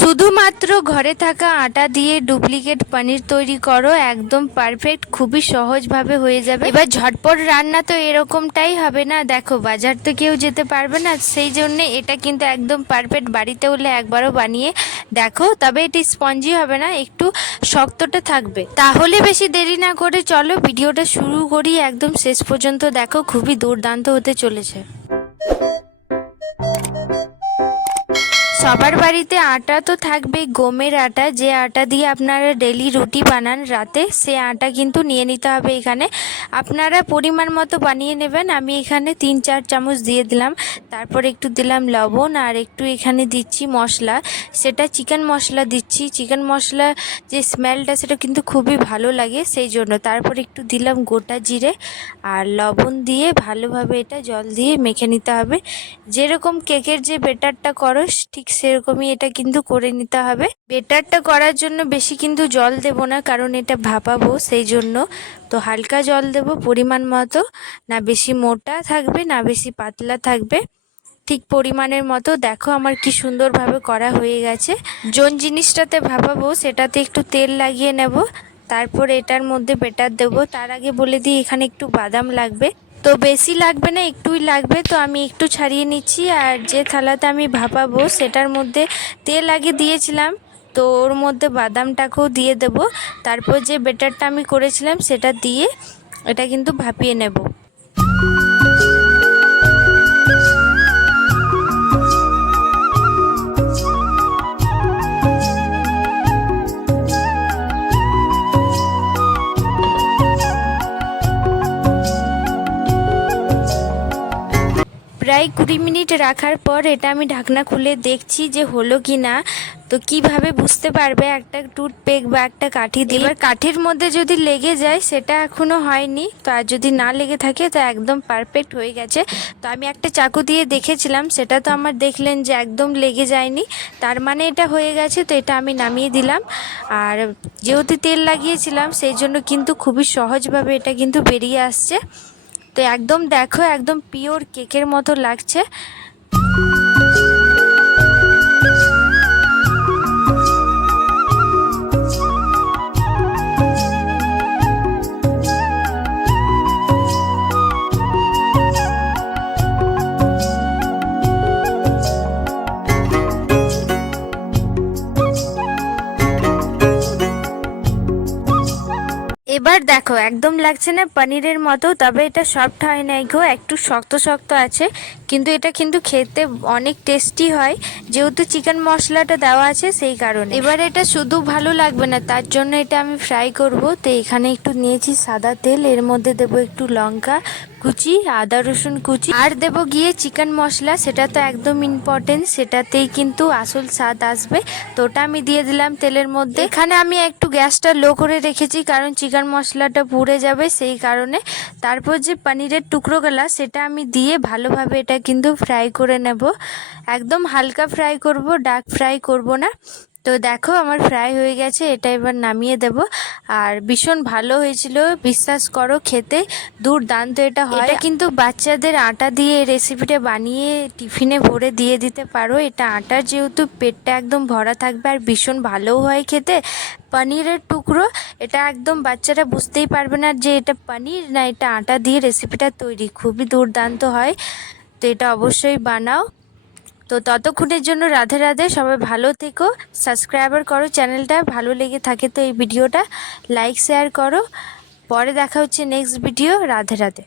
শুধুমাত্র ঘরে থাকা আটা দিয়ে ডুপ্লিকেট পনির তৈরি করো, একদম পারফেক্ট, খুবই সহজভাবে হয়ে যাবে। এবার ঝটপট রান্না তো এরকমটাই হবে না, দেখো বাজার তো কেউ যেতে পারবে না, সেই জন্য এটা কিন্তু একদম পারফেক্ট। বাড়িতে হলে একবারও বানিয়ে দেখো, তবে এটি স্পঞ্জি হবে না, একটু শক্তটা থাকবে। তাহলে বেশি দেরি না করে চলো ভিডিওটা শুরু করি, একদম শেষ পর্যন্ত দেখো, খুবই দুর্দান্ত হতে চলেছে। সবার বাড়িতে আটা তো থাকবে, গমের আটা, যে আটা দিয়ে আপনারা ডেলি রুটি বানান রাতে, সে আটা কিন্তু নিয়ে নিতে হবে। এখানে আপনারা পরিমাণ মতো বানিয়ে নেবেন। আমি এখানে 3-4 চামচ দিয়ে দিলাম, তারপর একটু দিলাম লবণ, আর একটু এখানে দিচ্ছি মশলা, সেটা চিকেন মশলা দিচ্ছি। চিকেন মশলা যে স্মেলটা সেটা কিন্তু খুবই ভালো লাগে, সেই জন্য। তারপর একটু দিলাম গোটা জিরে আর লবণ দিয়ে ভালোভাবে এটা জল দিয়ে মেখে নিতে হবে। যেরকম কেকের যে বেটারটা করো ঠিক সেরকমই এটা কিন্তু করে নিতে হবে। বেটারটা করার জন্য বেশি কিন্তু জল দেব না, কারণ এটা ভাপাবো, সেই জন্য তো হালকা জল দেব পরিমাণ মতো, না বেশি মোটা থাকবে না বেশি পাতলা থাকবে, ঠিক পরিমাণের মতো। দেখো আমার কি সুন্দরভাবে করা হয়ে গেছে। যোন জিনিসটাতে ভাপাবো সেটাতে একটু তেল লাগিয়ে নেব, তারপর এটার মধ্যে বেটার দেব। তার আগে বলে দিই এখানে একটু বাদাম লাগবে, তো বেশি লাগবে না, একটুই লাগবে, তো আমি একটু ছাড়িয়ে নিচ্ছি। আর যে থালাতে আমি ভাপাবো সেটার মধ্যে তেল আগে দিয়েছিলাম, তো ওর মধ্যে বাদামটাকেও দিয়ে দেব। তারপর যে বেটারটা আমি করেছিলাম সেটা দিয়ে এটা কিন্তু ভাপিয়ে নেব। প্রায় 20 মিনিট রাখার পর এটা আমি ঢাকনা খুলে দেখছি যে হলো কি না। তো কিভাবে বুঝতে পারবে? একটা টুথপেক বা একটা কাঠি দিয়ে, এবার কাঠির মধ্যে যদি লেগে যায় সেটা এখনো হয়নি, তো আর যদি না লেগে থাকে তো একদম পারফেক্ট হয়ে গেছে। তো আমি একটা চাকু দিয়ে দেখেছিলাম, সেটা তো আমার দেখলেন যে একদম লেগে যায়নি, তার মানে এটা হয়ে গেছে। তো এটা আমি নামিয়ে দিলাম, আর যেহেতু তেল লাগিয়েছিলাম সেই জন্য কিন্তু খুবই সহজভাবে এটা কিন্তু বেরিয়ে আসছে। তো একদম দেখো, একদম পিওর কেকের মতো লাগছে। এবার দেখো একদম লাগছে না পনিরের মতো, তবে এটা সফট হয় নাই গো, একটু শক্ত শক্ত আছে, কিন্তু এটা কিন্তু খেতে অনেক টেস্টি হয়, যেহেতু চিকেন মশলাটা দেওয়া আছে সেই কারণে। এবার এটা শুধু ভালো লাগবে না, তার জন্য এটা আমি ফ্রাই করব। তো এখানে একটু নিয়েছি সাদা তেল, এর মধ্যে দেবো একটু লঙ্কা কুচি, আদা রসুন কুচি, আর দেবো গিয়ে চিকেন মশলা, সেটা তো একদম ইম্পর্টেন্ট, সেটাতেই কিন্তু আসল স্বাদ আসবে। তো ওটা আমি দিয়ে দিলাম তেলের মধ্যে। এখানে আমি একটু গ্যাসটা লো করে রেখেছি, কারণ চিকেন মশলাটা পুড়ে যাবে সেই কারণে। তারপর যে পনিরের টুকরোগুলা সেটা আমি দিয়ে ভালোভাবে এটা কিন্তু ফ্রাই করে নেব, একদম হালকা ফ্রাই করব, ডার্ক ফ্রাই করব না। তো দেখো আমার ফ্রাই হয়ে গেছে, এটা এবার নামিয়ে দেব। আর ভীষণ ভালো হয়েছিল, বিশ্বাস করো, খেতে দুর্দান্ত এটা হয়। এটা কিন্তু বাচ্চাদের আটা দিয়ে এই রেসিপিটা বানিয়ে টিফিনে ভরে দিয়ে দিতে পারো। এটা আটার যেহেতু পেটটা একদম ভরা থাকবে, আর ভীষণ ভালোও হয় খেতে। পনিরের টুকরো, এটা একদম বাচ্চারা বুঝতেই পারবে না যে এটা পনির না এটা আটা দিয়ে রেসিপিটা তৈরি, খুবই দুর্দান্ত হয়। তো এটা অবশ্যই বানাও। তো ততক্ষণের জন্য রাধে রাধে, সবাই ভালো থেকো, সাবস্ক্রাইবার করো চ্যানেলটা, ভালো লেগে থাকে তো এই ভিডিওটা লাইক শেয়ার করো। পরে দেখা হচ্ছে নেক্সট ভিডিও। রাধে রাধে।